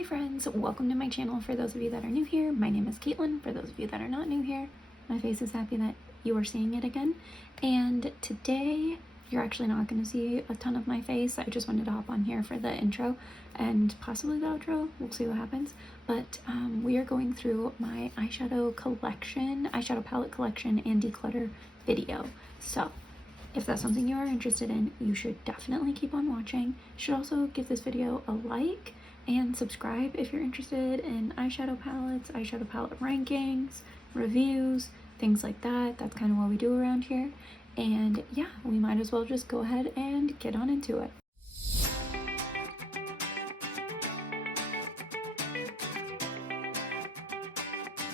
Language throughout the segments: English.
Hi friends, welcome to my channel. For those of you that are new here, my name is Caitlin. For those of you that are not new here, my face is happy that you are seeing it again. And today, you're actually not going to see a ton of my face. I just wanted to hop on here for the intro and possibly the outro. We'll see what happens. But we are going through my eyeshadow palette collection and declutter video. So if that's something you are interested in, you should definitely keep on watching. You should also give this video a like and subscribe if you're interested in eyeshadow palettes, eyeshadow palette rankings, reviews, things like that. That's kind of what we do around here. And yeah, we might as well just go ahead and get on into it.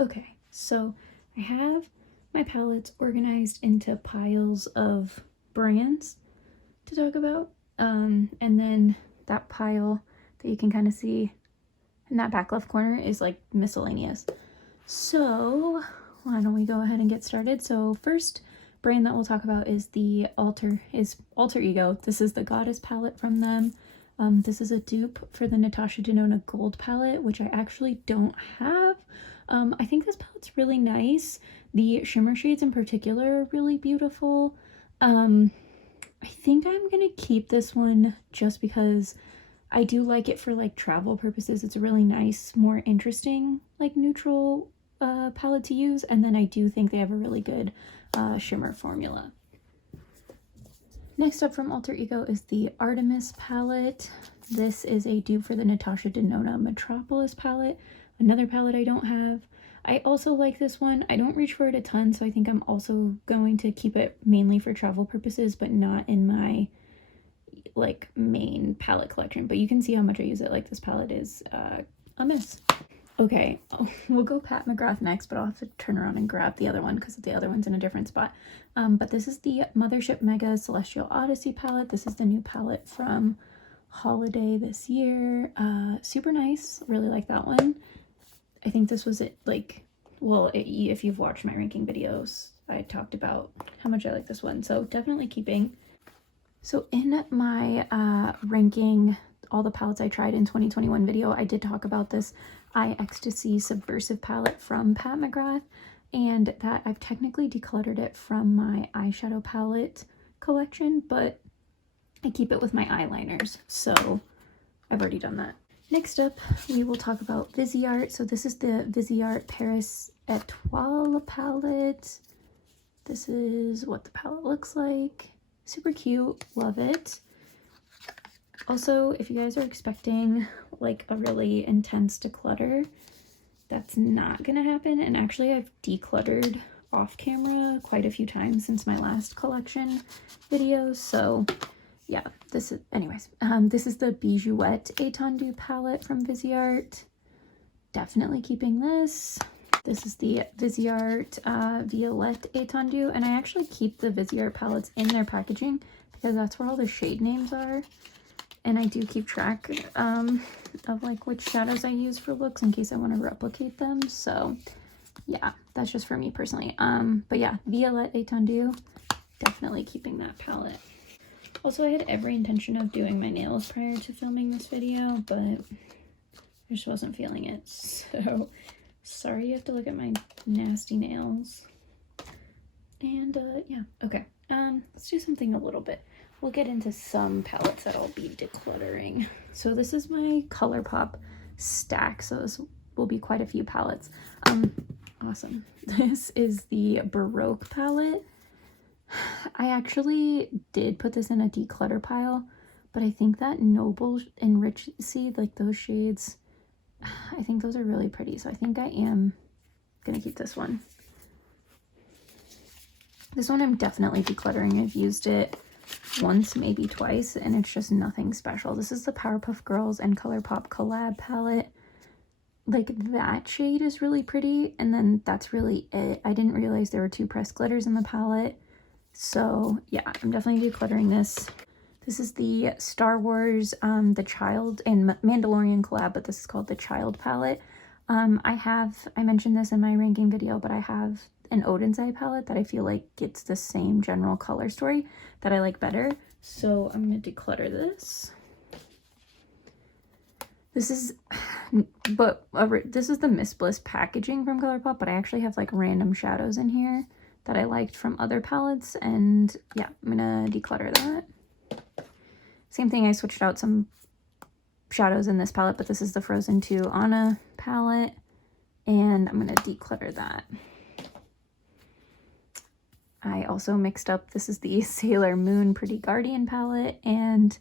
Okay, so I have my palettes organized into piles of brands to talk about. And then that pile that you can kind of see in that back left corner is like miscellaneous. So why don't we go ahead and get started? So first brand that we'll talk about is the Alter Ego. This is the Goddess palette from them. This is a dupe for the Natasha Denona Gold palette, which I actually don't have. I think this palette's really nice. The shimmer shades in particular are really beautiful. I think I'm gonna keep this one just because I do like it for like travel purposes. It's a really nice, more interesting, like neutral palette to use. And then I do think they have a really good shimmer formula. Next up from Alter Ego is the Artemis palette. This is a dupe for the Natasha Denona Metropolis palette, another palette I don't have. I also like this one. I don't reach for it a ton, so I think I'm also going to keep it mainly for travel purposes, but not in my like main palette collection. But you can see how much I use it. Like, this palette is a mess. Okay, we'll go Pat McGrath next, but I'll have to turn around and grab the other one because the other one's in a different spot. But this is the Mothership Mega Celestial Odyssey palette. This is the new palette from holiday this year. Super nice. Really like that one. I think this was it, like, well, if you've watched my ranking videos, I talked about how much I like this one. So definitely keeping. So in my ranking all the palettes I tried in 2021 video, I did talk about this Eye Ecstasy Subversive palette from Pat McGrath, and that I've technically decluttered it from my eyeshadow palette collection, but I keep it with my eyeliners, so I've already done that. Next up, we will talk about Viseart. So this is the Viseart Paris Etoile palette. This is what the palette looks like. Super cute, love it. Also, if you guys are expecting like a really intense declutter, that's not gonna happen. And actually, I've decluttered off camera quite a few times since my last collection video. So yeah, this is, anyways, this is the Beetlejuice Étendue palette from Viseart. Definitely keeping this. This is the Viseart Violette Étendue, and I actually keep the Viseart palettes in their packaging because that's where all the shade names are. And I do keep track of like which shadows I use for looks in case I want to replicate them. So yeah, that's just for me personally. But yeah, Violette Étendue, definitely keeping that palette. Also, I had every intention of doing my nails prior to filming this video, but I just wasn't feeling it. So sorry you have to look at my nasty nails. And yeah, okay. Let's do something a little bit. We'll get into some palettes that I'll be decluttering. So this is my Colourpop stack. So this will be quite a few palettes. Awesome. This is the Baroque palette. I actually did put this in a declutter pile, but I think that Noble and Rich Seed, like those shades, I think those are really pretty. So I think I am gonna keep this one. This one I'm definitely decluttering. I've used it once, maybe twice, and it's just nothing special. This is the Powerpuff Girls and Colourpop collab palette. Like, that shade is really pretty, and then that's really it. I didn't realize there were two pressed glitters in the palette. So yeah, I'm definitely decluttering this. This is the Star Wars, The Child and Mandalorian collab, but this is called the Child palette. I mentioned this in my ranking video, but I have an Odin's Eye palette that I feel like gets the same general color story that I like better. So I'm going to declutter this. This is but this is the Miss Bliss packaging from Colourpop, but I actually have like random shadows in here that I liked from other palettes, and yeah, I'm gonna declutter that. Same thing, I switched out some shadows in this palette, but this is the Frozen 2 Anna palette, and I'm gonna declutter that. I also mixed up, this is the Sailor Moon Pretty Guardian palette, and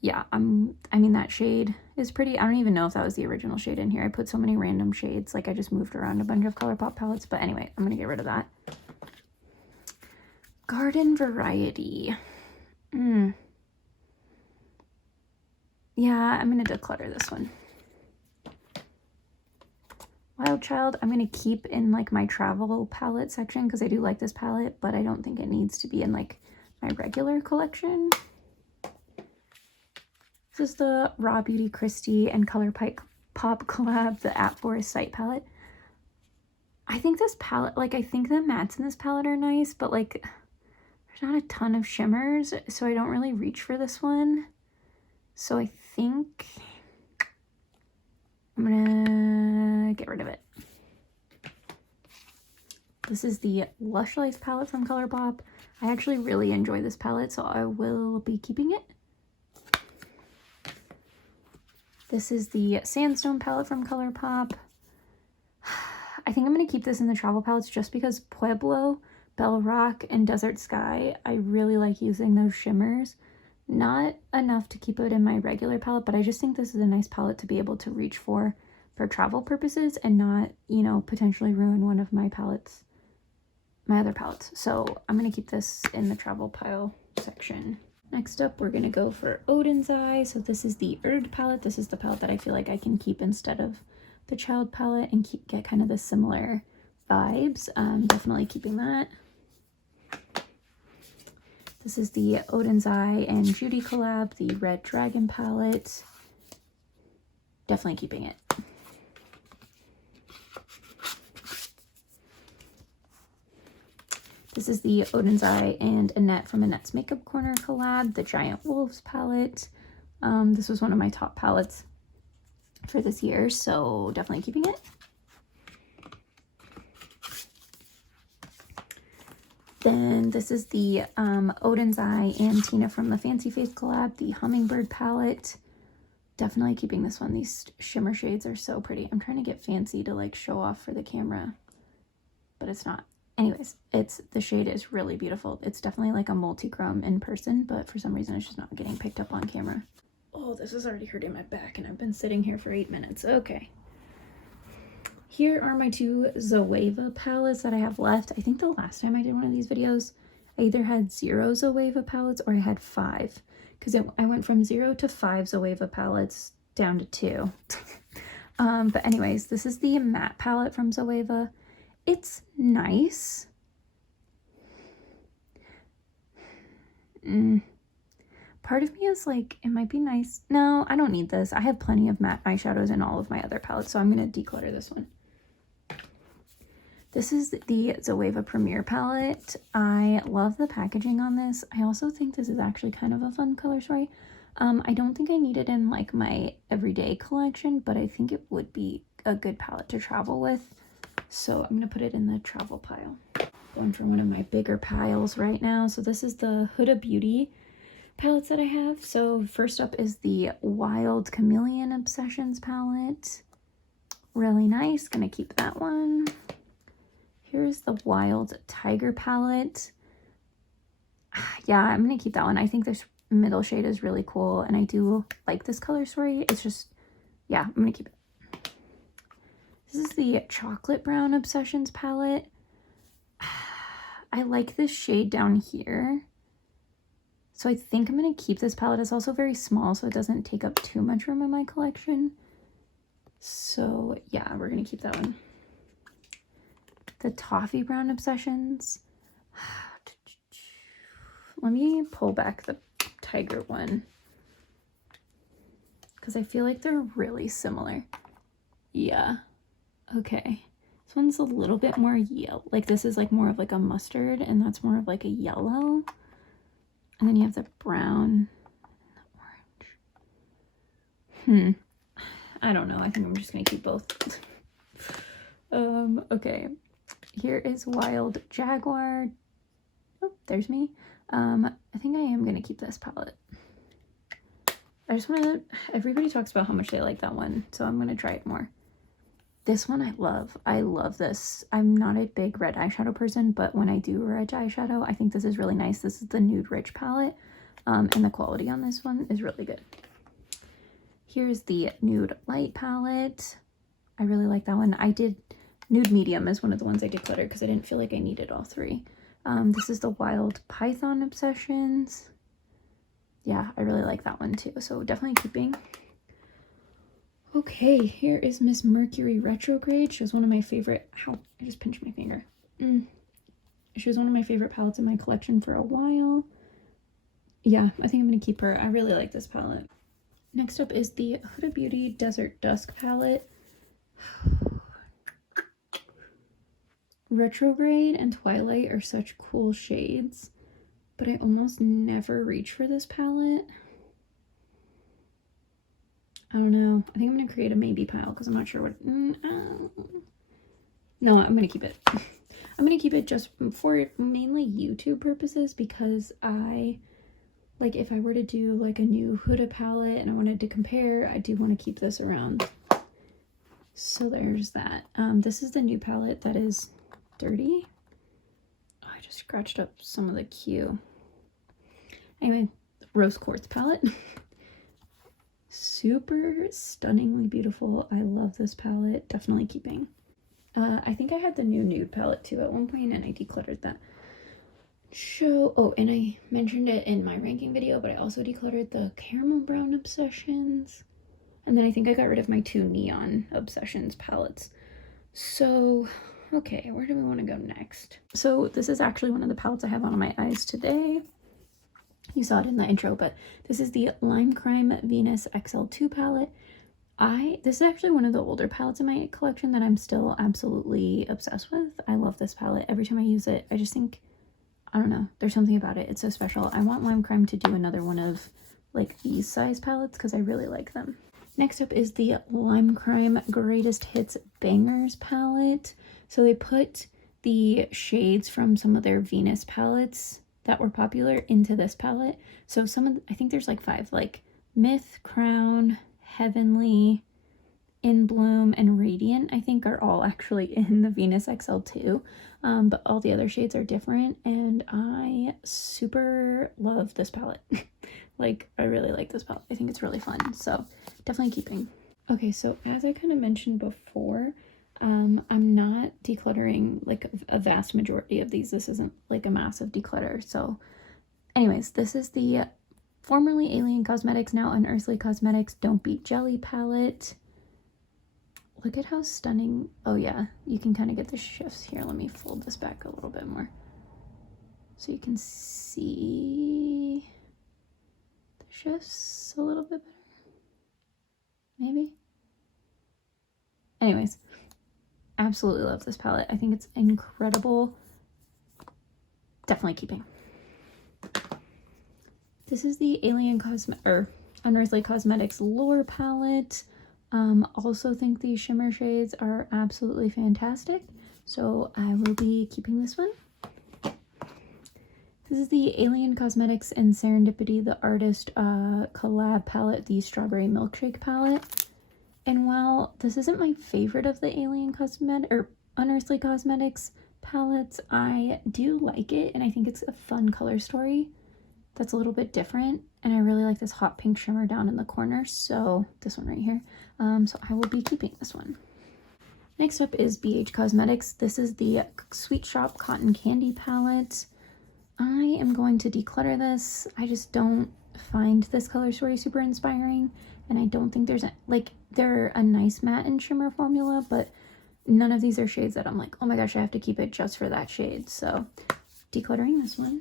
yeah, I mean, that shade is pretty. I don't even know if that was the original shade in here. I put so many random shades, like I just moved around a bunch of Colourpop palettes, but anyway, I'm gonna get rid of that. Garden Variety. Yeah, I'm gonna declutter this one. Wild Child, I'm gonna keep in like my travel palette section because I do like this palette, but I don't think it needs to be in like my regular collection. This is the Raw Beauty Christie and Colourpop collab, the At Forest Sight palette. I think this palette, like I think the mattes in this palette are nice, but like there's not a ton of shimmers, so I don't really reach for this one. So I think I'm gonna get rid of it. This is the Lush Life palette from Colourpop. I actually really enjoy this palette, so I will be keeping it. This is the Sandstone palette from Colourpop. I think I'm going to keep this in the travel palettes just because Pueblo, Bell Rock, and Desert Sky, I really like using those shimmers. Not enough to keep it in my regular palette, but I just think this is a nice palette to be able to reach for travel purposes and not, you know, potentially ruin one of my palettes, my other palettes. So I'm going to keep this in the travel pile section. Next up, we're going to go for Odin's Eye. So this is the Erd palette. This is the palette that I feel like I can keep instead of the Child palette and get kind of the similar vibes. Definitely keeping that. This is the Odin's Eye and Judy collab, the Red Dragon palette. Definitely keeping it. This is the Odin's Eye and Annette from Annette's Makeup Corner collab, the Giant Wolves palette. This was one of my top palettes for this year, so definitely keeping it. Then this is the Odin's Eye and Tina from the Fancy Face collab, the Hummingbird palette. Definitely keeping this one. These shimmer shades are so pretty. I'm trying to get fancy to like show off for the camera, but it's not. Anyways, the shade is really beautiful. It's definitely like a multi-chrome in person, but for some reason it's just not getting picked up on camera. Oh, this is already hurting my back and I've been sitting here for 8 minutes. Okay. Here are my two Zoeva palettes that I have left. I think the last time I did one of these videos, I either had 0 Zoeva palettes or I had 5. Because I went from 0 to 5 Zoeva palettes down to 2. But anyways, this is the matte palette from Zoeva. It's nice. Part of me is like, it might be nice. No, I don't need this. I have plenty of matte eyeshadows in all of my other palettes, so I'm going to declutter this one. This is the Zoeva Premier palette. I love the packaging on this. I also think this is actually kind of a fun color story. I don't think I need it in like my everyday collection, but I think it would be a good palette to travel with. So I'm going to put it in the travel pile. Going for one of my bigger piles right now. So this is the Huda Beauty palettes that I have. So first up is the Wild Chameleon Obsessions palette. Really nice. Gonna keep that one. Here's the Wild Tiger palette. Yeah, I'm gonna keep that one. I think this middle shade is really cool and I do like this color story. It's just, yeah, I'm gonna keep it. This is the Chocolate Brown Obsessions palette. I like this shade down here. So I think I'm going to keep this palette. It's also very small, so it doesn't take up too much room in my collection. So yeah, we're going to keep that one. The Toffee Brown Obsessions. Let me pull back the Tiger one, because I feel like they're really similar. Yeah. Okay. This one's a little bit more yellow. Like this is like more of like a mustard and that's more of like a yellow. And then you have the brown and the orange. I don't know. I think I'm just gonna keep both. Okay. Here is Wild Jaguar. Oh, there's me. I think I am gonna keep this palette. I just wanna, everybody talks about how much they like that one, so I'm gonna try it more. This one I love. I love this. I'm not a big red eyeshadow person, but when I do red eyeshadow, I think this is really nice. This is the Nude Rich palette, and the quality on this one is really good. Here's the Nude Light palette. I really like that one. I did Nude Medium as one of the ones I decluttered because I didn't feel like I needed all three. This is the Wild Python Obsessions. Yeah, I really like that one too, so definitely keeping. Okay, here is Miss Mercury Retrograde. She was one of my favorite, ow, I just pinched my finger. She was one of my favorite palettes in my collection for a while. Yeah, I think I'm going to keep her. I really like this palette. Next up is the Huda Beauty Desert Dusk palette. Retrograde and Twilight are such cool shades, but I almost never reach for this palette. I don't know. I think I'm going to create a maybe pile because I'm not sure what... No, I'm going to keep it. I'm going to keep it just for mainly YouTube purposes because like if I were to do like a new Huda palette and I wanted to compare, I do want to keep this around. So there's that. This is the new palette that is dirty. Oh, I just scratched up some of the Q. Anyway, Rose Quartz palette. Super stunningly beautiful. I love this palette. Definitely keeping. I think I had the new nude palette too at one point and I decluttered that. Oh, and I mentioned it in my ranking video, but I also decluttered the Caramel Brown Obsessions. And then I think I got rid of my 2 Neon Obsessions palettes. So, okay, where do we want to go next? So this is actually one of the palettes I have on my eyes today. You saw it in the intro, but this is the Lime Crime Venus XL2 palette. This is actually one of the older palettes in my collection that I'm still absolutely obsessed with. I love this palette. Every time I use it, I just think, I don't know, there's something about it. It's so special. I want Lime Crime to do another one of like these size palettes because I really like them. Next up is the Lime Crime Greatest Hits Bangers palette. So they put the shades from some of their Venus palettes that were popular into this palette. So I think there's like 5, like Myth, Crown, Heavenly, In Bloom, and Radiant, I think are all actually in the Venus XL2. But all the other shades are different, and I super love this palette. Like, I really like this palette. I think it's really fun, so definitely keeping. Okay, so as I kind of mentioned before, I'm not decluttering like a vast majority of these. This isn't like a massive declutter. So anyways, this is the formerly Alien Cosmetics, now Unearthly Cosmetics Don't Beat Jelly palette. Look at how stunning. Oh yeah, you can kind of get the shifts here. Let me fold this back a little bit more so you can see the shifts a little bit better, maybe. Anyways, absolutely love this palette. I think it's incredible. Definitely keeping. This is the Unearthly Cosmetics Lure palette. Also think these shimmer shades are absolutely fantastic, so I will be keeping this one. This is the Alien Cosmetics and Serendipity the Artist collab palette, the Strawberry Milkshake palette. And while this isn't my favorite of the Unearthly Cosmetics palettes, I do like it, and I think it's a fun color story that's a little bit different. And I really like this hot pink shimmer down in the corner, so this one right here. So I will be keeping this one. Next up is BH Cosmetics. This is the Sweet Shop Cotton Candy palette. I am going to declutter this. I just don't find this color story super inspiring, and I don't think they're a nice matte and shimmer formula, but none of these are shades that I'm like, oh my gosh, I have to keep it just for that shade. So decluttering this one.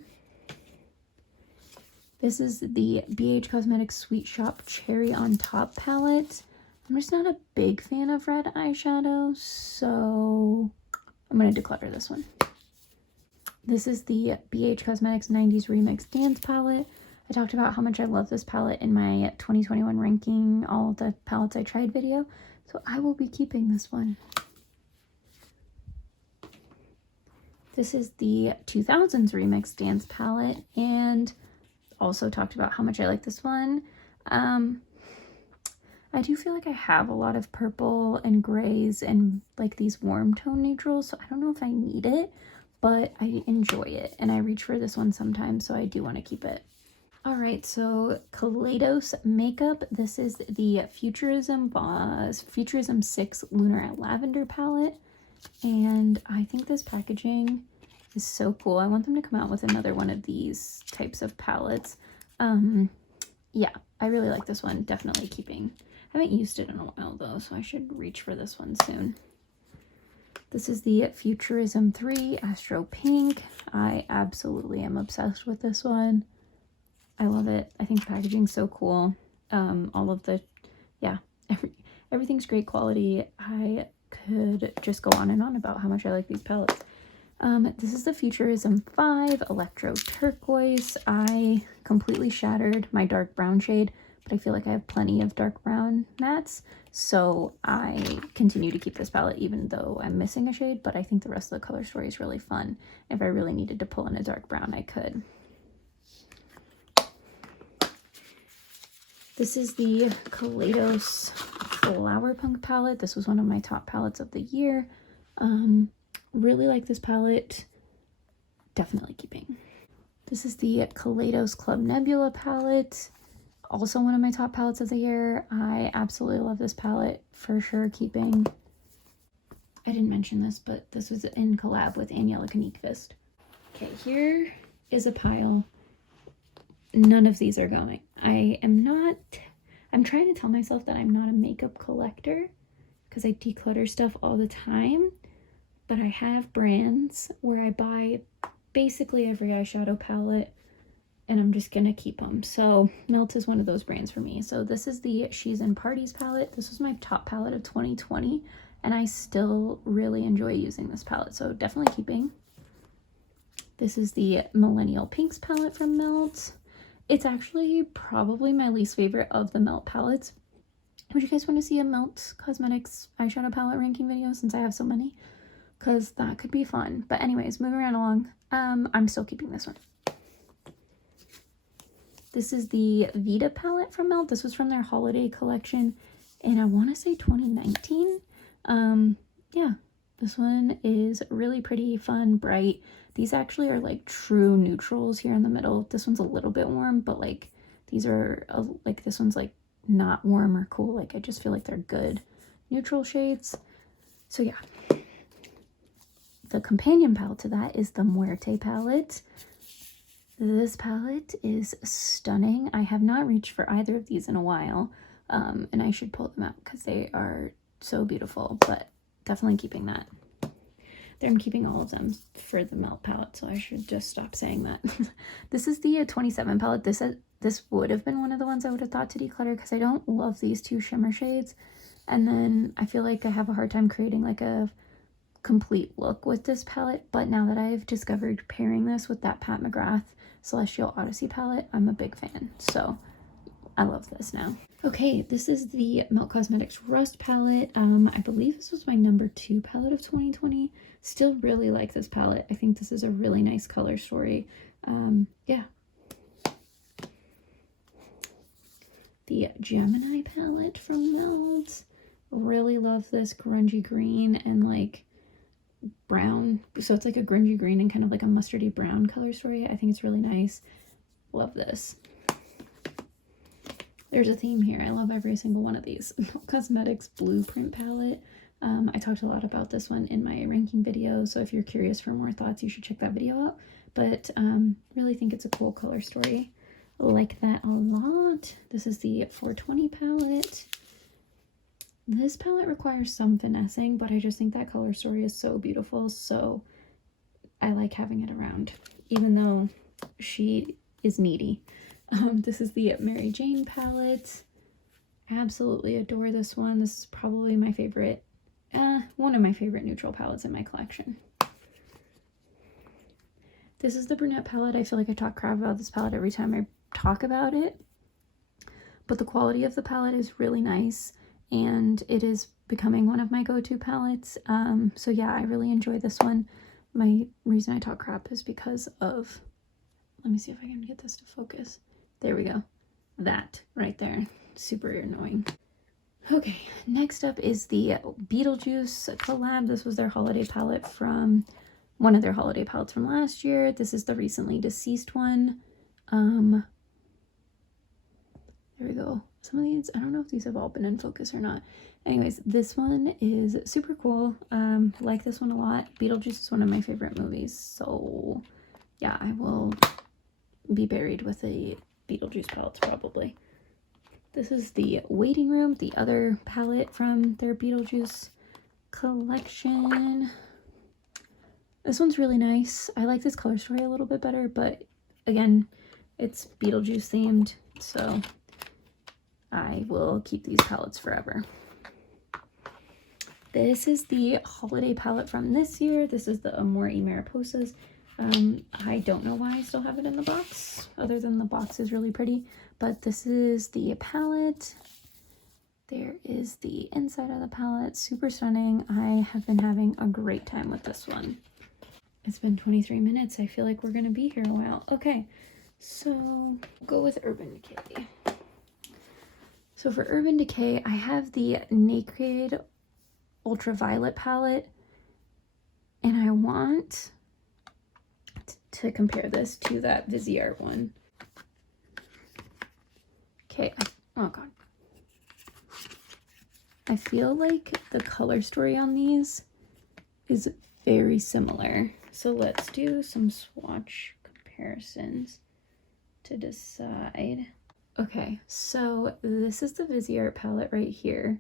This is the BH Cosmetics Sweet Shop Cherry on Top palette. I'm just not a big fan of red eyeshadow, so I'm going to declutter this one. This is the BH Cosmetics 90s Remix Dance palette. I talked about how much I love this palette in my 2021 ranking all of the palettes I tried video, so I will be keeping this one. This is the 2000s Remix Dance palette, and also talked about how much I like this one. I do feel like I have a lot of purple and grays and like these warm tone neutrals, so I don't know if I need it, but I enjoy it and I reach for this one sometimes, so I do want to keep it. All right, so Kaleidos makeup. This is the Futurism 6 Lunar Lavender palette, and I think this packaging is so cool. I want them to come out with another one of these types of palettes. Yeah, I really like this one. Definitely keeping. I haven't used it in a while though, so I should reach for this one soon. This is the Futurism 3 Astro Pink. I absolutely am obsessed with this one. I love it. I think the packaging's so cool. All of the, yeah, everything's great quality. I could just go on and on about how much I like these palettes. This is the Futurism 5 Electro Turquoise. I completely shattered my dark brown shade, but I feel like I have plenty of dark brown mattes, so I continue to keep this palette even though I'm missing a shade, but I think the rest of the color story is really fun. If I really needed to pull in a dark brown, I could. This is the Kaleidos Flower Punk palette. This was one of my top palettes of the year. Really like this palette. Definitely keeping. This is the Kaleidos Club Nebula palette. Also one of my top palettes of the year. I absolutely love this palette. For sure keeping. I didn't mention this, but this was in collab with Angelica Nyqvist. Okay, here is a pile. None of these are going. I'm trying to tell myself that I'm not a makeup collector because I declutter stuff all the time, but I have brands where I buy basically every eyeshadow palette and I'm just gonna keep them. So Melt is one of those brands for me. So this is the She's in Parties palette. This was my top palette of 2020 and I still really enjoy using this palette, so definitely keeping. This is the Millennial Pinks palette from Melt. It's actually probably my least favorite of the Melt palettes. Would you guys want to see a Melt Cosmetics eyeshadow palette ranking video since I have so many? Because that could be fun. But anyways, moving right along, I'm still keeping this one. This is the Vita palette from Melt. This was from their holiday collection, and I want to say 2019. Yeah, this one is really pretty, fun, bright. These actually are like true neutrals here in the middle. This one's a little bit warm, but like these are like this one's like not warm or cool. Like I just feel like they're good neutral shades. So yeah. The companion palette to that is the Muerte palette. This palette is stunning. I have not reached for either of these in a while, and I should pull them out because they are so beautiful, but definitely keeping that. I'm keeping all of them for the Melt palette, so I should just stop saying that. This is the 27 palette. This would have been one of the ones I would have thought to declutter because I don't love these two shimmer shades, and then I feel like I have a hard time creating like a complete look with this palette. But now that I've discovered pairing this with that Pat McGrath Celestial Odyssey palette, I'm a big fan, so I love this now. Okay, this is the Melt Cosmetics Rust palette. I believe this was my number 2 palette of 2020. Still really like this palette. I think this is a really nice color story. Yeah. The Gemini palette from Melt. Really love this grungy green and like brown. So it's like a grungy green and kind of like a mustardy brown color story. I think it's really nice. Love this. There's a theme here. I love every single one of these. Cosmetics Blueprint palette. I talked a lot about this one in my ranking video, so if you're curious for more thoughts, you should check that video out. But really think it's a cool color story. Like that a lot. This is the 420 palette. This palette requires some finessing, but I just think that color story is so beautiful, so I like having it around, even though she is needy. This is the Mary Jane palette. Absolutely adore this one. This is probably my favorite, one of my favorite neutral palettes in my collection. This is the brunette palette. I feel like I talk crap about this palette every time I talk about it, but the quality of the palette is really nice, and it is becoming one of my go-to palettes. So yeah, I really enjoy this one. My reason I talk crap is because of, let me see if I can get this to focus. There we go. That right there. Super annoying. Okay, next up is the Beetlejuice collab. This was their holiday palette from, one of their holiday palettes from last year. This is the recently deceased one. There we go. Some of these, I don't know if these have all been in focus or not. Anyways, this one is super cool. Like this one a lot. Beetlejuice is one of my favorite movies, so yeah, I will be buried with a Beetlejuice palettes probably. This is the Waiting Room, the other palette from their Beetlejuice collection. This one's really nice. I like this color story a little bit better, but again, it's Beetlejuice themed, so I will keep these palettes forever. This is the holiday palette from this year. This is the Amore y Mariposas. I don't know why I still have it in the box, other than the box is really pretty, but this is the palette. There is the inside of the palette, super stunning. I have been having a great time with this one. It's been 23 minutes. I feel like we're gonna be here a while. Okay, so go with Urban Decay. So for Urban Decay, I have the Naked Ultraviolet palette, and I want to compare this to that Viseart one. Okay, oh god. I feel like the color story on these is very similar. So let's do some swatch comparisons to decide. Okay, so this is the Viseart palette right here.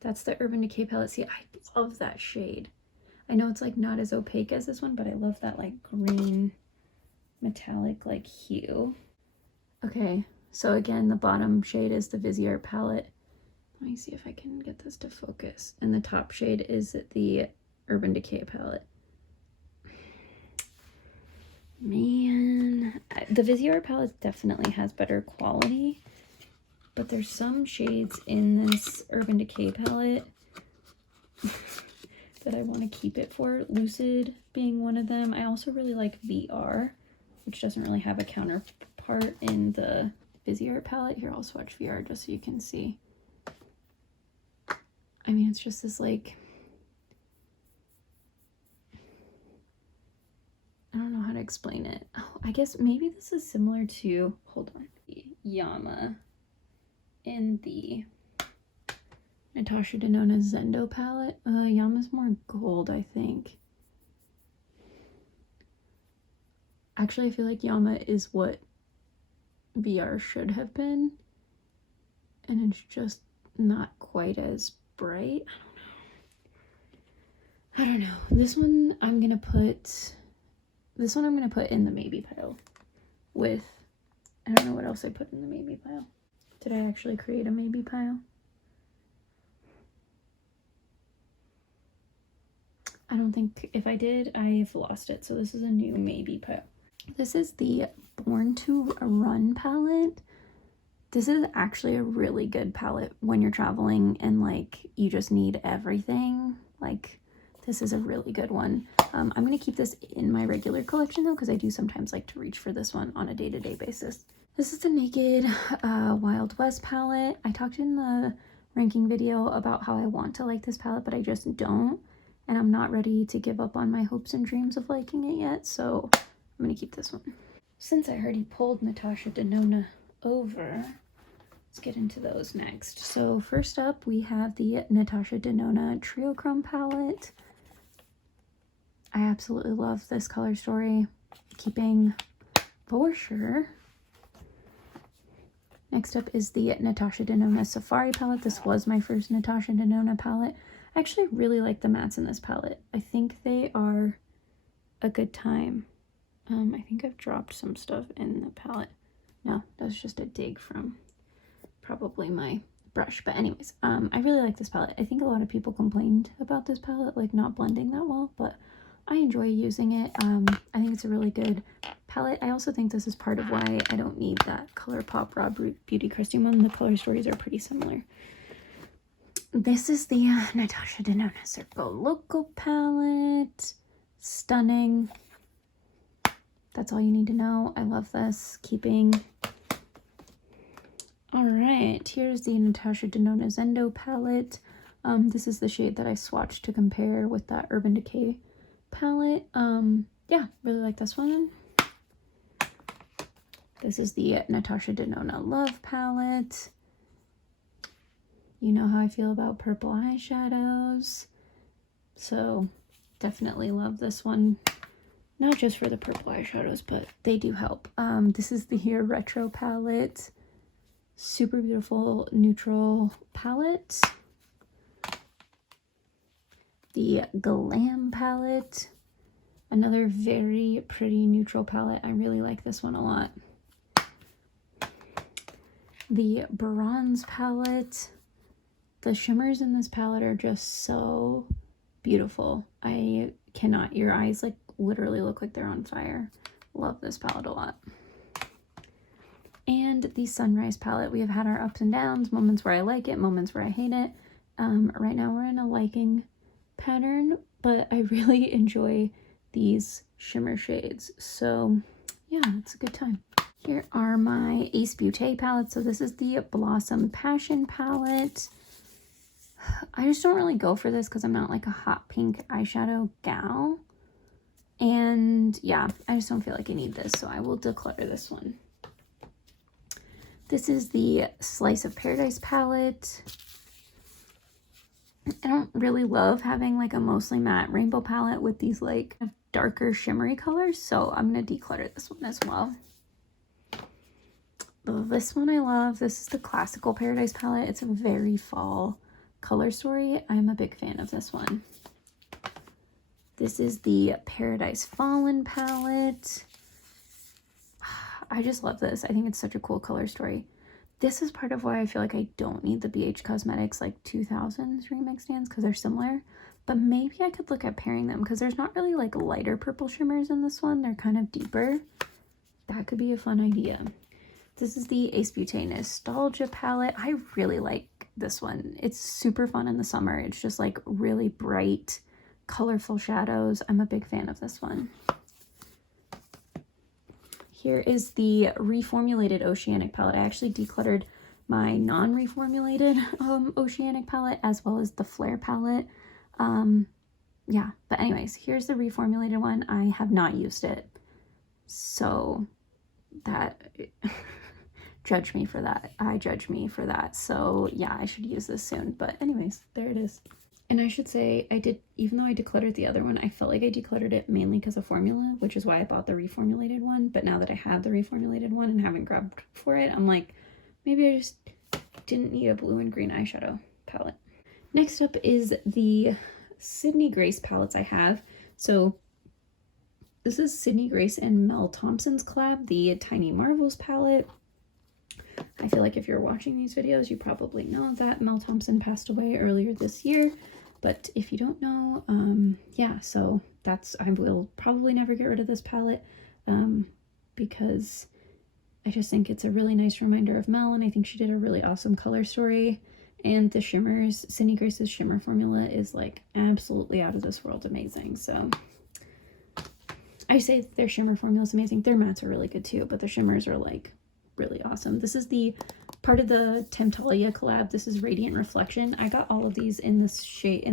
That's the Urban Decay palette. See, I love that shade. I know it's like not as opaque as this one, but I love that like green metallic like hue. Okay, so again, the bottom shade is the Viseart palette. Let me see if I can get this to focus. And the top shade is the Urban Decay palette. Man, the Viseart palette definitely has better quality, but there's some shades in this Urban Decay palette that I want to keep it for. Lucid being one of them. I also really like VR, which doesn't really have a counterpart in the Viseart palette. Here, I'll swatch VR just so you can see. I mean, it's just this like, I don't know how to explain it. Oh, I guess maybe this is similar to, hold on, Yama in the Natasha Denona Zendo palette. Yama's more gold, I think. Actually, I feel like Yama is what VR should have been, and it's just not quite as bright. I don't know. This one I'm gonna put in the maybe pile with, I don't know what else I put in the maybe pile. Did I actually create a maybe pile? I don't think, if I did, I've lost it. So this is a new maybe pile. This is the Born to Run palette. This is actually a really good palette when you're traveling and like you just need everything. Like, this is a really good one. I'm going to keep this in my regular collection though, because I do sometimes like to reach for this one on a day-to-day basis. This is the Naked Wild West palette. I talked in the ranking video about how I want to like this palette, but I just don't. And I'm not ready to give up on my hopes and dreams of liking it yet, so I'm going to keep this one. Since I already pulled Natasha Denona over, let's get into those next. So first up, we have the Natasha Denona Triochrome palette. I absolutely love this color story. Keeping for sure. Next up is the Natasha Denona Safari palette. This was my first Natasha Denona palette. I actually really like the mattes in this palette. I think they are a good time. I think I've dropped some stuff in the palette. No, that's just a dig from probably my brush. But anyways, I really like this palette. I think a lot of people complained about this palette, like not blending that well, but I enjoy using it. I think it's a really good palette palette. I also think this is part of why I don't need that Colourpop Raw Beauty Christy one. The color stories are pretty similar. This is the Natasha Denona Circle Local palette. Stunning. That's all you need to know. I love this. Keeping. Alright, here's the Natasha Denona Zendo palette. This is the shade that I swatched to compare with that Urban Decay palette. Yeah, really like this one. This is the Natasha Denona Love palette. You know how I feel about purple eyeshadows. So definitely love this one. Not just for the purple eyeshadows, but they do help. This is the Here Retro palette. Super beautiful neutral palette. The Glam palette. Another very pretty neutral palette. I really like this one a lot. The Bronze palette. The shimmers in this palette are just so beautiful. I cannot, your eyes like literally look like they're on fire. Love this palette a lot. And the Sunrise palette. We have had our ups and downs, moments where I like it, moments where I hate it. Right now we're in a liking pattern, but I really enjoy these shimmer shades. So yeah, it's a good time. Here are my Ace Beauty palettes. So this is the Blossom Passion palette. I just don't really go for this because I'm not like a hot pink eyeshadow gal. And yeah, I just don't feel like I need this, so I will declutter this one. This is the Slice of Paradise palette. I don't really love having like a mostly matte rainbow palette with these like darker shimmery colors, so I'm going to declutter this one as well. This one I love. This is the Classical Paradise palette. It's a very fall color story. I'm a big fan of this one. This is the Paradise Fallen palette. I just love this. I think it's such a cool color story. This is part of why I feel like I don't need the BH Cosmetics like 2000s remix stands because they're similar. But maybe I could look at pairing them because there's not really like lighter purple shimmers in this one. They're kind of deeper. That could be a fun idea. This is the Ace Beauty Nostalgia palette. I really like this one. It's super fun in the summer. It's just like really bright, colorful shadows. I'm a big fan of this one. Here is the reformulated Oceanic palette. I actually decluttered my non-reformulated Oceanic palette as well as the Flare palette. Yeah, but anyways, here's the reformulated one. I have not used it, so that judge me for that. I judge me for that. So yeah, I should use this soon. But anyways, there it is. And I should say, I did, even though I decluttered the other one, I felt like I decluttered it mainly because of formula, which is why I bought the reformulated one. But now that I have the reformulated one and haven't grabbed for it, I'm like, maybe I just didn't need a blue and green eyeshadow palette. Next up is the Sydney Grace palettes I have. So this is Sydney Grace and Mel Thompson's collab, the Tiny Marvels palette. I feel like if you're watching these videos, you probably know that Mel Thompson passed away earlier this year. But if you don't know, yeah, so that's, I will probably never get rid of this palette because I just think it's a really nice reminder of Mel, and I think she did a really awesome color story. And the shimmers, Sydney Grace's shimmer formula is like absolutely out of this world amazing. So I say their shimmer formula is amazing. Their mattes are really good too, but the shimmers are like really awesome. This is the part of the Temptalia collab. This is Radiant Reflection. I got all of these in this shade,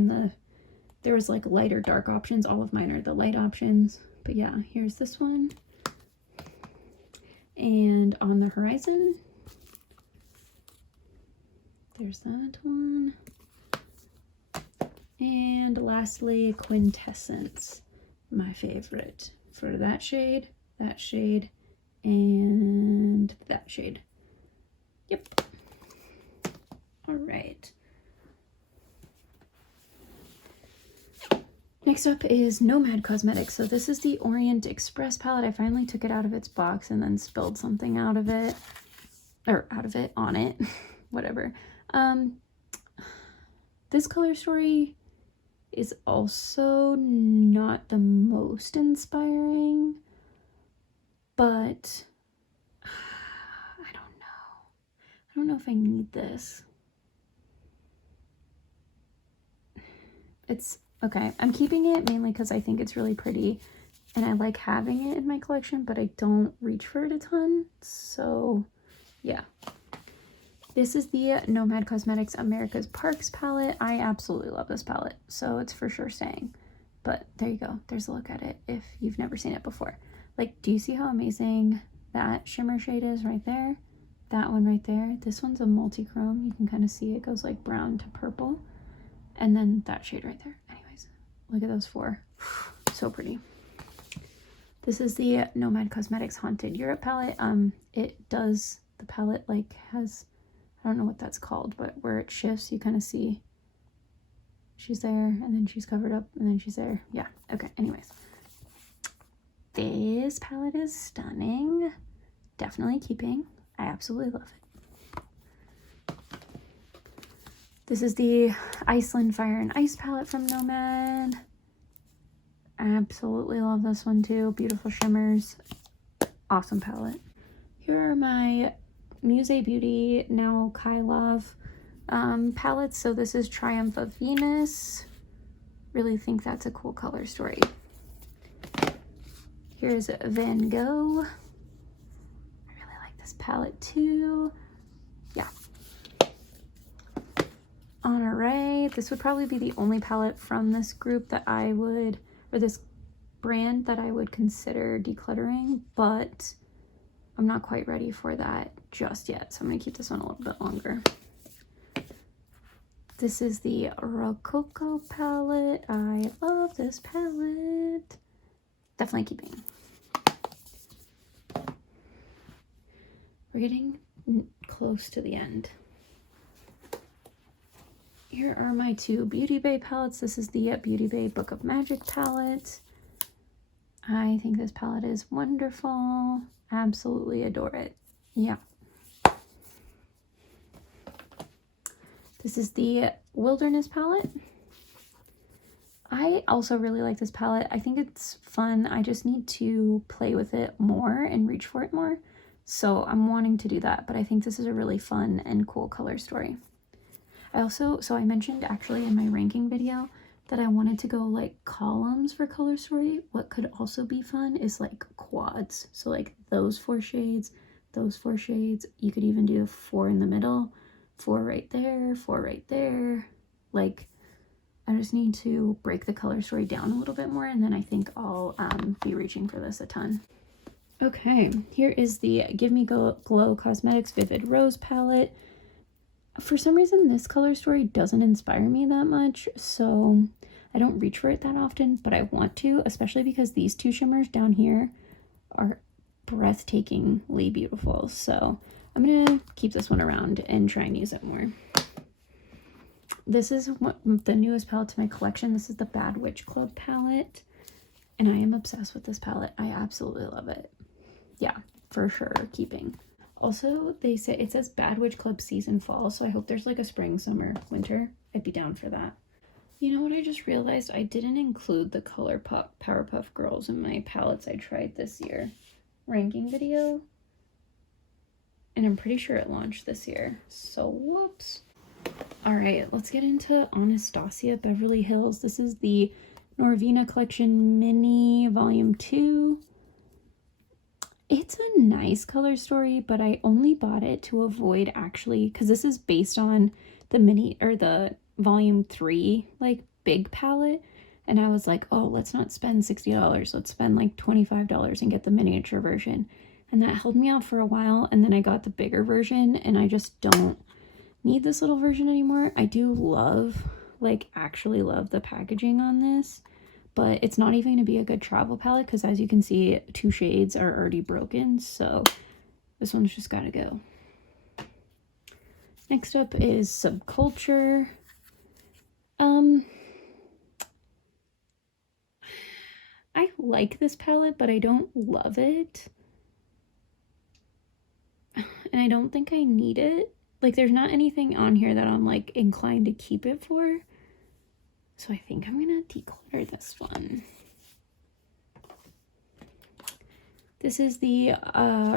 there was like light or dark options. All of mine are the light options. But yeah, here's this one. And On the Horizon. There's that one. And lastly, Quintessence, my favorite for that shade, and that shade. Yep. All right. Next up is Nomad Cosmetics. So this is the Orient Express palette. I finally took it out of its box and then spilled something out of it, or out of it, on it, whatever. This color story is also not the most inspiring. but I don't know. I don't know if I need this. It's okay. I'm keeping it mainly because I think it's really pretty and I like having it in my collection, but I don't reach for it a ton. So yeah. This is the Nomad Cosmetics America's Parks palette. I absolutely love this palette, so it's for sure staying. But there you go. There's a look at it if you've never seen it before. Like, do you see how amazing that shimmer shade is right there? That one right there. This one's a multi-chrome. You can kind of see it goes like brown to purple. And then that shade right there. Anyways, look at those four. So pretty. This is the Nomad Cosmetics Haunted Europe palette. It does, the palette like has, I don't know what that's called, but where it shifts, you kind of see she's there and then she's covered up and then she's there. Yeah, okay, anyways. This palette is stunning. Definitely keeping. I absolutely love it. This is the Iceland Fire and Ice palette from Nomad. Absolutely love this one too. Beautiful shimmers. Awesome palette. Here are my Musee Beauty, now Kaleidos palettes. So this is Triumph of Venus. Really think that's a cool color story. Here's Van Gogh. I really like this palette too. Yeah. Honore. This would probably be the only palette from this group that I would, or this brand that I would consider decluttering, but I'm not quite ready for that just yet. So I'm going to keep this one a little bit longer. This is the Rococo palette. I love this palette. Definitely keeping. We're getting close to the end. Here are my two Beauty Bay palettes. This is the Beauty Bay Book of Magic palette. I think this palette is wonderful. Absolutely adore it. Yeah. This is the Wilderness palette. I also really like this palette. I think it's fun. I just need to play with it more and reach for it more. So I'm wanting to do that, but I think this is a really fun and cool color story. So I mentioned actually in my ranking video that I wanted to go like columns for color story. What could also be fun is like quads. So like those four shades, those four shades. You could even do 4 in the middle, 4 right there, 4 right there. Like, I just need to break the color story down a little bit more, and then I think I'll be reaching for this a ton. Okay, here is the Give Me Glow Cosmetics Vivid Rose palette. For some reason, this color story doesn't inspire me that much, so I don't reach for it that often, but I want to, especially because these two shimmers down here are breathtakingly beautiful. So I'm gonna keep this one around and try and use it more. This is the newest palette to my collection. This is the Bad Witch Club palette, and I am obsessed with this palette. I absolutely love it. Yeah, for sure, keeping. Also, they say it says Bad Witch Club season fall, so I hope there's like a spring, summer, winter. I'd be down for that. You know what I just realized? I didn't include the Colourpop Powerpuff Girls in my palettes I tried this year ranking video, and I'm pretty sure it launched this year, so whoops. All right, let's get into Anastasia Beverly Hills. This is the Norvina Collection Mini Volume 2. It's a nice color story, but I only bought it to avoid actually, because this is based on the mini or the Volume 3 like big palette, and I was like, oh, let's not spend $60. Let's spend like $25 and get the miniature version. And that held me out for a while, and then I got the bigger version, and I just don't need this little version anymore. I do love, like actually love the packaging on this, but it's not even going to be a good travel palette because as you can see, 2 shades are already broken, so this one's just got to go. Next up is Subculture. I like this palette, but I don't love it. And I don't think I need it. Like, there's not anything on here that I'm like inclined to keep it for. So I think I'm gonna declutter this one. This is the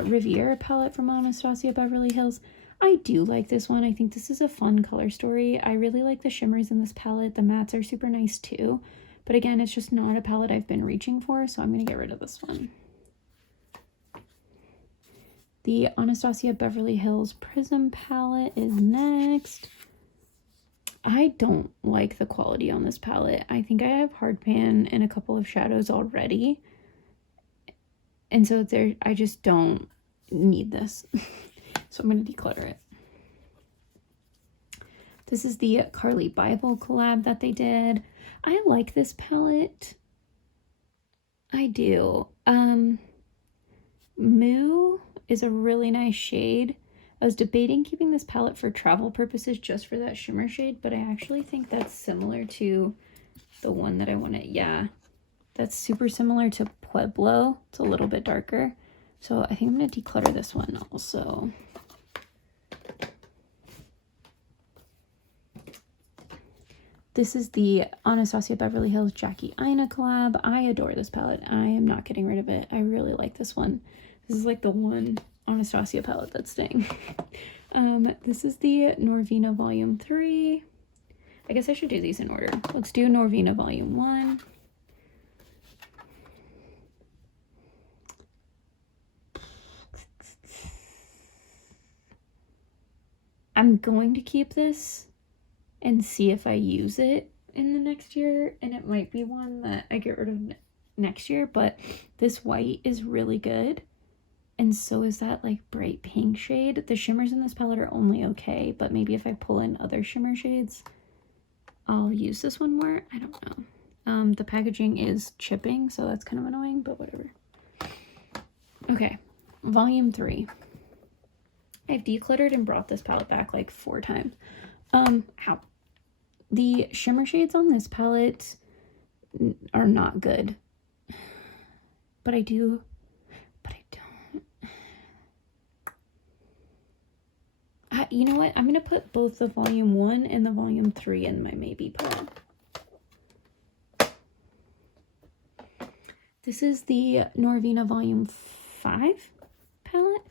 Riviera palette from Anastasia Beverly Hills. I do like this one. I think this is a fun color story. I really like the shimmers in this palette. The mattes are super nice too. But again, it's just not a palette I've been reaching for, so I'm going to get rid of this one. The Anastasia Beverly Hills Prism palette is next. I don't like the quality on this palette. I think I have hard pan and a couple of shadows already. And so I just don't need this. So I'm going to declutter it. This is the Carly Bible collab that they did. I like this palette. I do. Moo is a really nice shade. I was debating keeping this palette for travel purposes just for that shimmer shade, but I actually think that's similar to the one that I want to, yeah. That's super similar to Pueblo. It's a little bit darker. So I think I'm going to declutter this one also. This is the Anastasia Beverly Hills Jackie Aina collab. I adore this palette. I am not getting rid of it. I really like this one. This is like the one Anastasia palette that's staying. This is the Norvina Volume 3. I guess I should do these in order. Let's do Norvina Volume 1. I'm going to keep this and see if I use it in the next year, and it might be one that I get rid of next year, but this white is really good, and so is that like bright pink shade. The shimmers in this palette are only okay, but maybe if I pull in other shimmer shades, I'll use this one more. I don't know. The packaging is chipping, so that's kind of annoying, but whatever. Okay, Volume 3. I've decluttered and brought this palette back like 4 times. How? The shimmer shades on this palette are not good. But I don't. You know what? I'm going to put both the Volume 1 and the Volume 3 in my maybe pile. This is the Norvina Volume 5 palette.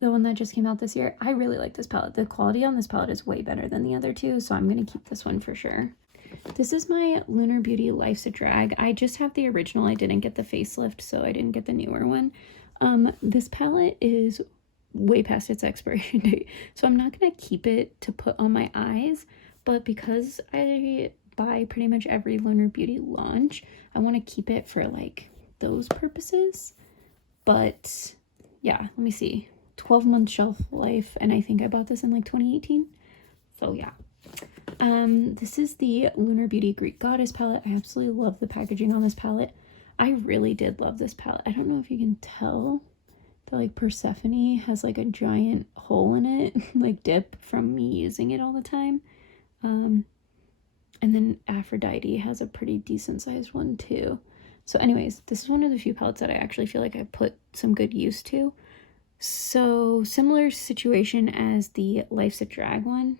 The one that just came out this year. I really like this palette. The quality on this palette is way better than the other two, so I'm going to keep this one for sure. This is my Lunar Beauty Life's a Drag. I just have the original. I didn't get the facelift, so I didn't get the newer one. This palette is way past its expiration date, so I'm not going to keep it to put on my eyes, but because I buy pretty much every Lunar Beauty launch, I want to keep it for like those purposes. But yeah, let me see. 12-month shelf life, and I think I bought this in like 2018. So yeah. This is the Lunar Beauty Greek Goddess palette. I absolutely love the packaging on this palette. I really did love this palette. I don't know if you can tell that like Persephone has like a giant hole in it, like dip from me using it all the time. And then Aphrodite has a pretty decent sized one too. So anyways, this is one of the few palettes that I actually feel like I put some good use to. So similar situation as the Life's a Drag one,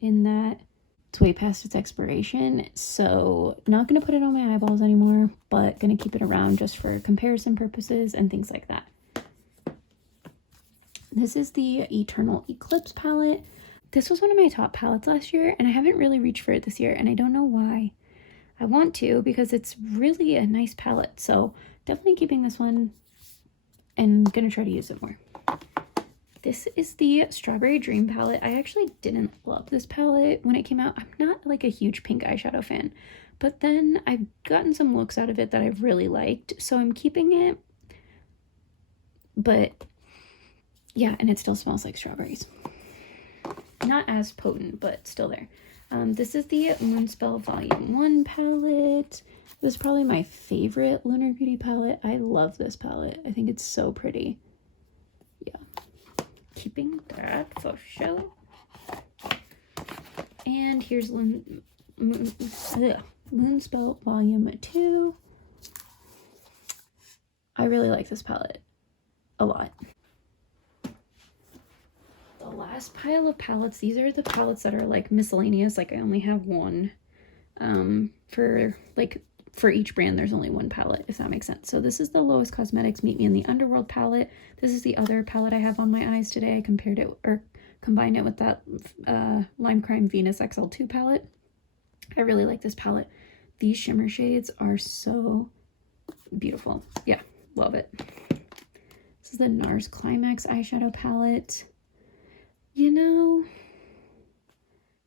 in that it's way past its expiration, so not going to put it on my eyeballs anymore, but going to keep it around just for comparison purposes and things like that. This is the Eternal Eclipse palette. This was one of my top palettes last year, and I haven't really reached for it this year, and I don't know why. I want to, because it's really a nice palette, so definitely keeping this one and going to try to use it more. This is the Strawberry Dream palette. I actually didn't love this palette when it came out. I'm not like a huge pink eyeshadow fan, but then I've gotten some looks out of it that I've really liked, so I'm keeping it. But yeah, and it still smells like strawberries. Not as potent, but still there. This is the Moonspell Volume 1 palette. This is probably my favorite Lunar Beauty palette. I love this palette. I think it's so pretty. Yeah. Keeping that for show. And here's Moonspell Volume 2. I really like this palette a lot. The last pile of palettes, these are the palettes that are like miscellaneous. Like I only have one for like for each brand, there's only one palette, if that makes sense. So this is the Lowest Cosmetics Meet Me in the Underworld palette. This is the other palette I have on my eyes today. I compared it, or combined it with that Lime Crime Venus XL2 palette. I really like this palette. These shimmer shades are so beautiful. Yeah, love it. This is the NARS Climax eyeshadow palette. You know,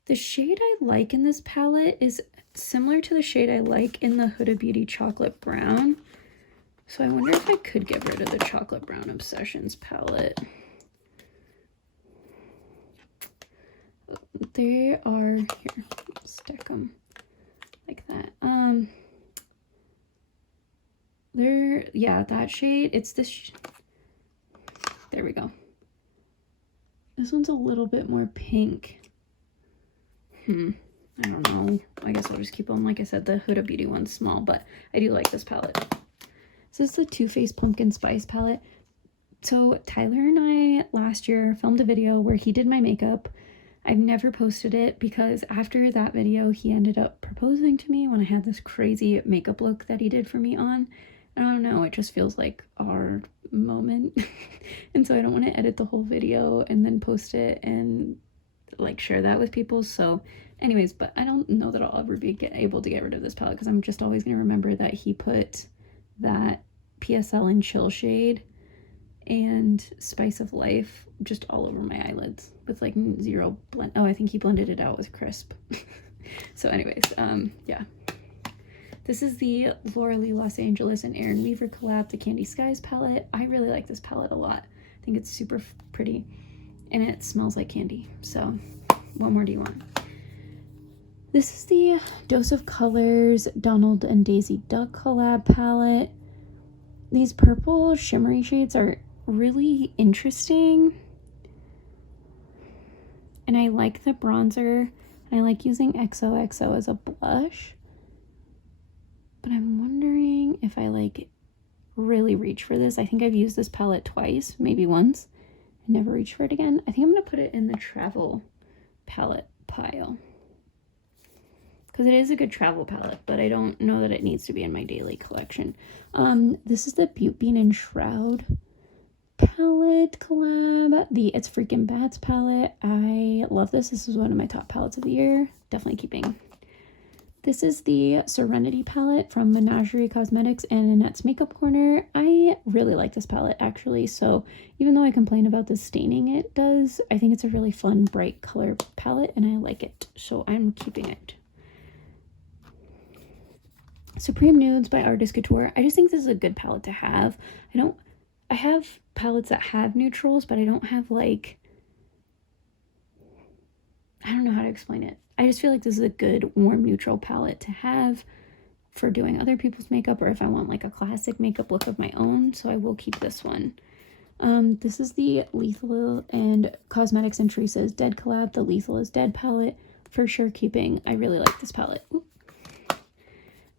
the shade I like in this palette is similar to the shade I like in the Huda Beauty Chocolate Brown. So I wonder if I could get rid of the Chocolate Brown Obsessions palette. They are, here, stick them like that. They're, yeah, that shade, it's this, there we go. This one's a little bit more pink. I don't know. I guess I'll just keep them. Like I said, the Huda Beauty one's small, but I do like this palette. This is the Too Faced Pumpkin Spice palette. So Tyler and I last year filmed a video where he did my makeup. I've never posted it because after that video, he ended up proposing to me when I had this crazy makeup look that he did for me on. I don't know, it just feels like our moment. And so I don't want to edit the whole video and then post it and like share that with people. So anyways, but I don't know that I'll ever be able to get rid of this palette because I'm just always going to remember that he put that PSL and Chill shade and Spice of Life just all over my eyelids with like zero blend. Oh, I think he blended it out with Crisp. So anyways, yeah. This is the Laura Lee Los Angeles and Erin Weaver collab, the Candy Skies palette. I really like this palette a lot. I think it's super pretty and it smells like candy. So what more do you want? This is the Dose of Colors Donald and Daisy Duck collab palette. These purple shimmery shades are really interesting. And I like the bronzer. I like using XOXO as a blush. But I'm wondering if I like really reach for this. I think I've used this palette twice, maybe once. I never reached for it again. I think I'm going to put it in the travel palette pile. Because it is a good travel palette, but I don't know that it needs to be in my daily collection. This is the Beaute Bean and Shroud palette collab. The It's Freaking Bats palette. I love this. This is one of my top palettes of the year. Definitely keeping. This is the Serenity palette from Menagerie Cosmetics and Annette's Makeup Corner. I really like this palette, actually. So even though I complain about the staining it does, I think it's a really fun, bright color palette, and I like it. So I'm keeping it. Supreme Nudes by Artist Couture. I just think this is a good palette to have. I have palettes that have neutrals, but I don't have like, I don't know how to explain it. I just feel like this is a good warm neutral palette to have for doing other people's makeup or if I want like a classic makeup look of my own. So I will keep this one. This is the Lethal and Cosmetics and Teresa's Dead collab, the Lethal is Dead palette. For sure keeping. I really like this palette. Ooh.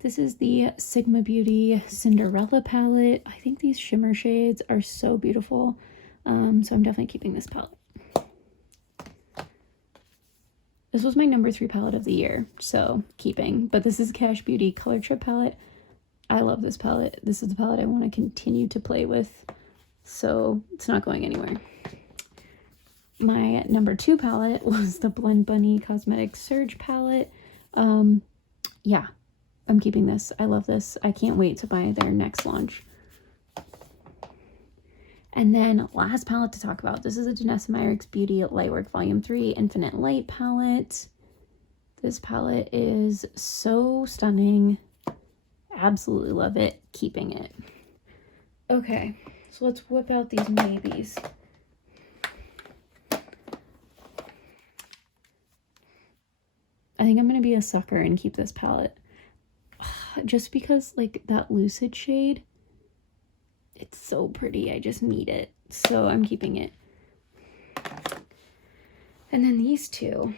This is the Sigma Beauty Cinderella palette. I think these shimmer shades are so beautiful. So I'm definitely keeping this palette. This was my number 3 palette of the year, so keeping. But this is Cash Beauty Color Trip palette. I love this palette. This is the palette I want to continue to play with, so it's not going anywhere. My number 2 palette was the Blend Bunny Cosmetics Surge palette. Yeah, I'm keeping this. I love this. I can't wait to buy their next launch. And then last palette to talk about. This is a Danessa Myricks Beauty Lightwork Volume 3 Infinite Light palette. This palette is so stunning. Absolutely love it. Keeping it. Okay, so let's whip out these maybes. I think I'm going to be a sucker and keep this palette. Just because, like, that Lucid shade, it's so pretty. I just need it. So I'm keeping it. And then these two.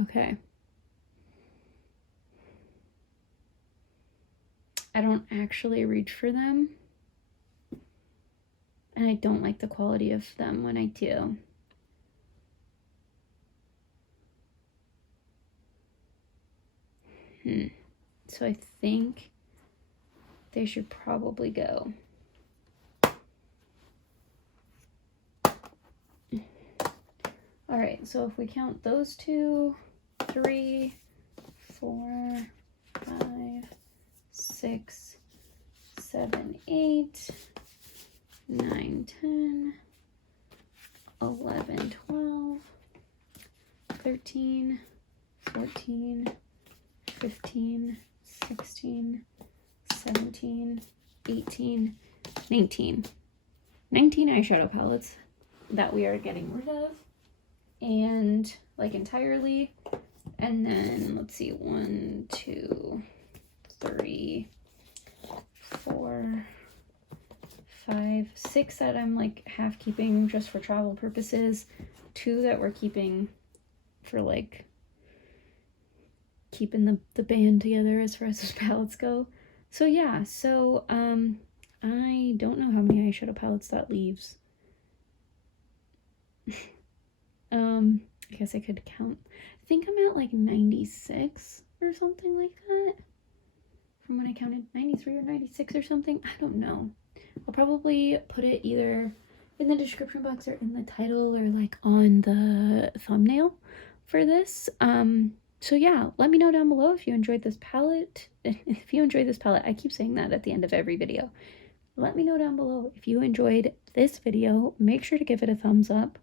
Okay. I don't actually reach for them. And I don't like the quality of them when I do. So I think they should probably go. All right, so if we count those 2, 3, 4, 5, 6, 7, 8, 9, 10, 11, 12, 13, 14, 15, 16, 17, 18, 19. 19 eyeshadow palettes that we are getting rid of, and like entirely. And then let's see, 1, 2, 3, 4, 5, 6 that I'm like half keeping just for travel purposes, 2 that we're keeping for like keeping the band together as far as those palettes go. So yeah, so I don't know how many eyeshadow palettes that leaves. I guess I could count. I think I'm at like 96 or something like that. From when I counted 93 or 96 or something. I don't know. I'll probably put it either in the description box or in the title or like on the thumbnail for this. So yeah, let me know down below if you enjoyed this palette. If you enjoyed this palette, I keep saying that at the end of every video. Let me know down below if you enjoyed this video. Make sure to give it a thumbs up.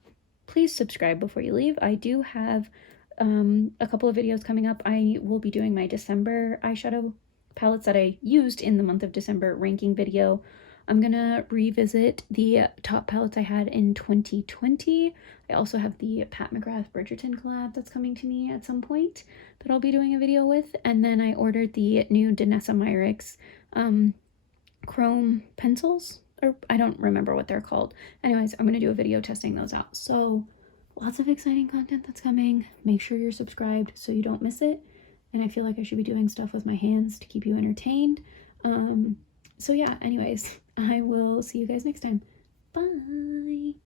Please subscribe before you leave. I do have a couple of videos coming up. I will be doing my December eyeshadow palettes that I used in the month of December ranking video. I'm gonna revisit the top palettes I had in 2020. I also have the Pat McGrath Bridgerton collab that's coming to me at some point that I'll be doing a video with. And then I ordered the new Danessa Myricks chrome pencils, or I don't remember what they're called. Anyways, I'm gonna do a video testing those out. So lots of exciting content that's coming. Make sure you're subscribed so you don't miss it. And I feel like I should be doing stuff with my hands to keep you entertained. So yeah, anyways, I will see you guys next time. Bye.